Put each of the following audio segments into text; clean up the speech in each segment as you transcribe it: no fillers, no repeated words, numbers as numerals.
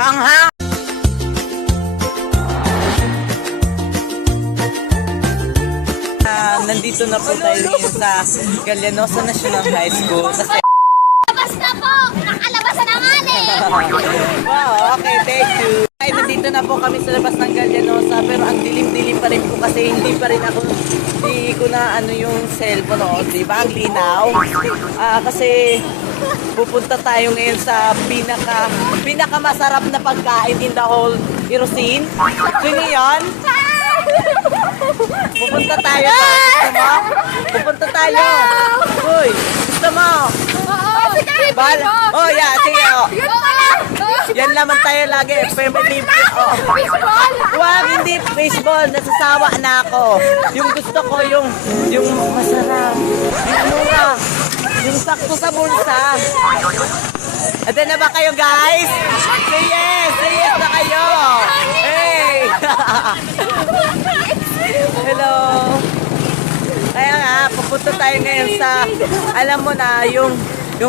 Maanghang! Nandito na po tayo ngayon sa Galianosa National High School. Kasi... Labas na po! Nakalabas na nga eh! Wow, okay, thank you. Ay, nandito na po kami sa labas ng Galianosa, pero ang dilim-dilim pa rin po kasi hindi ko na ano yung cellphone, oh, di ba? Ang linaw. Kasi pupunta tayo ngayon sa pinakamasarap na pagkain in the whole Hiroshima. Sino yun? Pupunta tayo ba? Gusto mo? Pupunta tayo. Uy, gusto mo? Oh, yeah, sige. Oh. Yan naman tayo lagi. Family. Oh. Wag, hindi baseball. Nasasawa na ako. Yung gusto ko, yung masarap. Yung mura. Yung sakto sa bulsa. Ate na ba kayo, guys? Say yes! Say yes na kayo! Hey! Hello! Kaya nga, pupunta tayo ngayon sa, alam mo na, yung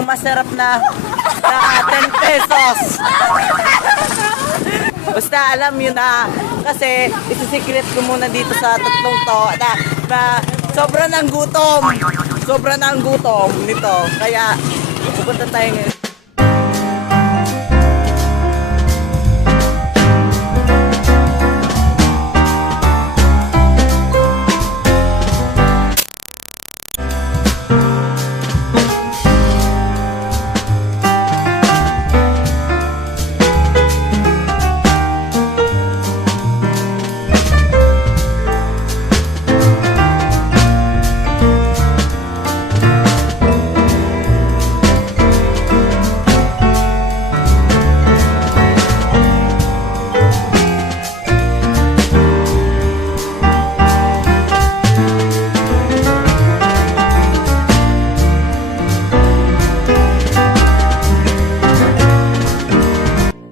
masarap na 10 pesos. Basta alam yun na, kasi isi-secret ko muna dito sa tatlong to na sobra ng gutom. Sobra ng gutom nito. Kaya pupunta tayo ngayon.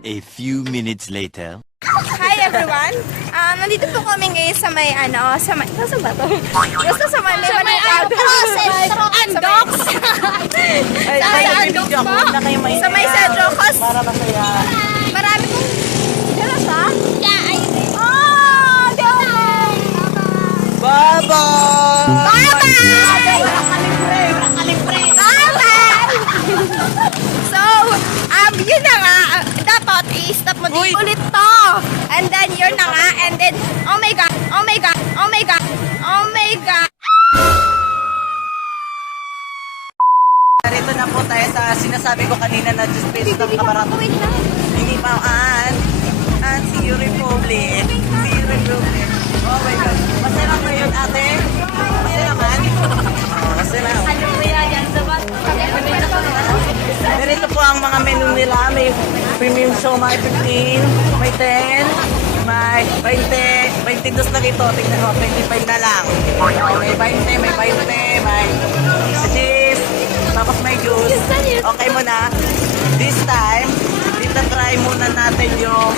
A few minutes later. Hi everyone! Nandito po kami ngayon sa may saan ba to? Basta sa may Andox! Sa may Centro Cos. Para masaya. Marami kong... Diyan na siya? Yeah, ayun eh. Oh! Diyan! Bye-bye! Bye-bye! Bye-bye! So, yun na nga. Dapat i-stop mo din ulit to. And then, yun na nga. And then, oh my God, oh my God, oh my God, oh my God. Narito na po tayo sa sinasabi ko kanina na just based ng kabarat. Hindi pa and see you Republic. See you Republic. Oh my God. Masarap ba yun, ate? Masarapan? Oh, masarap. Ganito po ang mga menu nila. May premium show, may 15, may 10, may 20, 22 na ito. Tingnan mo, 25 na lang. May 20, may 20, may cheese, tapos may juice. Okay mo na. This time, dito try muna natin yung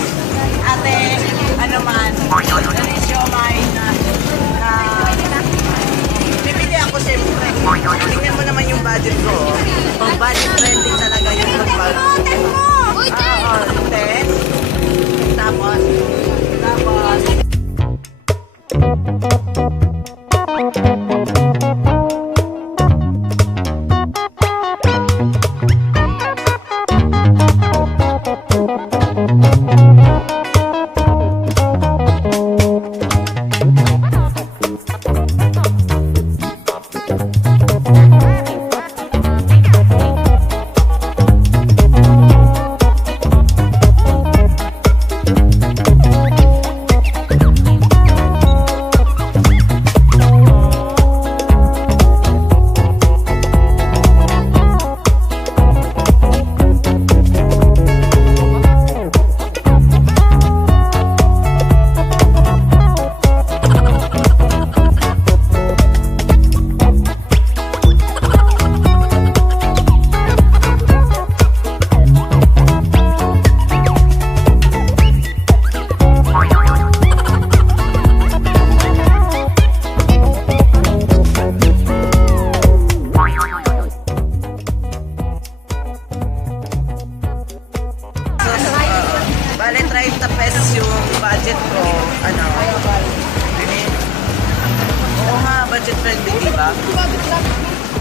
ate, ano man, ano yung show may na bibili ako siyempre. Tingnan mo naman yung budget ko. Pang budget friendly talaga yung pag Uy, Ken! 10. Tapos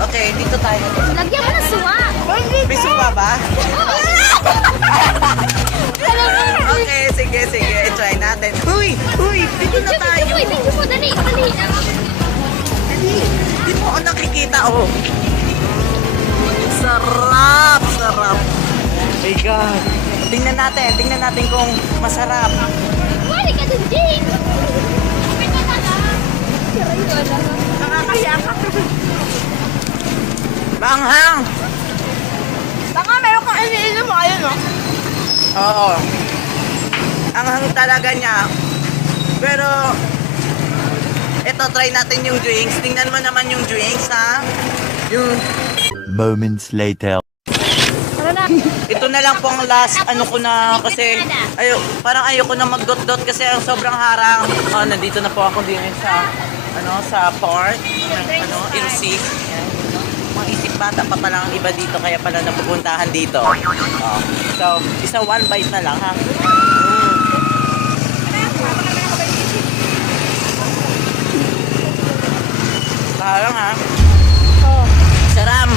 Okay, dito tayo. Lagyan mo ng suwa. May suwa ba? Okay, sige. Try natin. Uy! Dito na tayo. Uy, thank you po. Dali. Di mo ako nakikita, oh. Sarap. My God. Tingnan natin kung masarap. Wali ka dun, Jing. Nakakaya ka. Manghang! Baka meron kang iniinom mo. Ayun, no? Oo. Ang hang talaga niya. Pero, ito, try natin yung drinks. Tingnan mo naman yung drinks, ha? Yung, Moments later. ito na lang po ang last, ano ko na, kasi, parang ayoko na mag-dot-dot kasi ang sobrang harang. Oh, nandito na po ako din sa, sa park, ng, Ilsig. Yan. Mga isip bata pa pala ang iba dito, kaya pala napupuntahan dito. Oh. So, isa one bite na lang, ha? Parang, ha? Saram!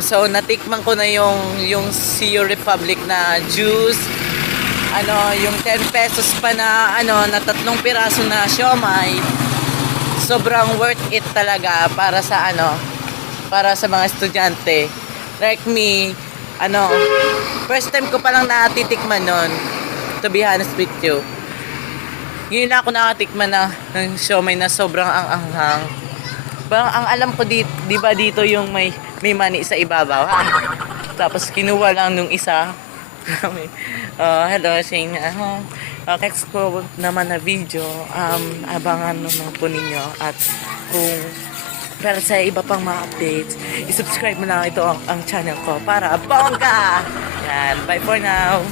So natikman ko na yung Sea Republic na juice. Yung 10 pesos pa na na 3 piraso na siomai. Sobrang worth it talaga para sa para sa mga estudyante. Like me, first time ko pa lang natitikman nun. To be honest with you. Ngayon na ako nakatikman ng siomai na sobrang ang-anghang. Ang alam ko di ba dito yung may mani sa ibabaw, ha? Tapos kinuha lang nung isa. Hello, Shane. Next ko naman na video, abangan naman po ninyo. At kung para sa iba pang mga updates, i-subscribe mo lang ito ang channel ko para bongga! Yan, bye for now!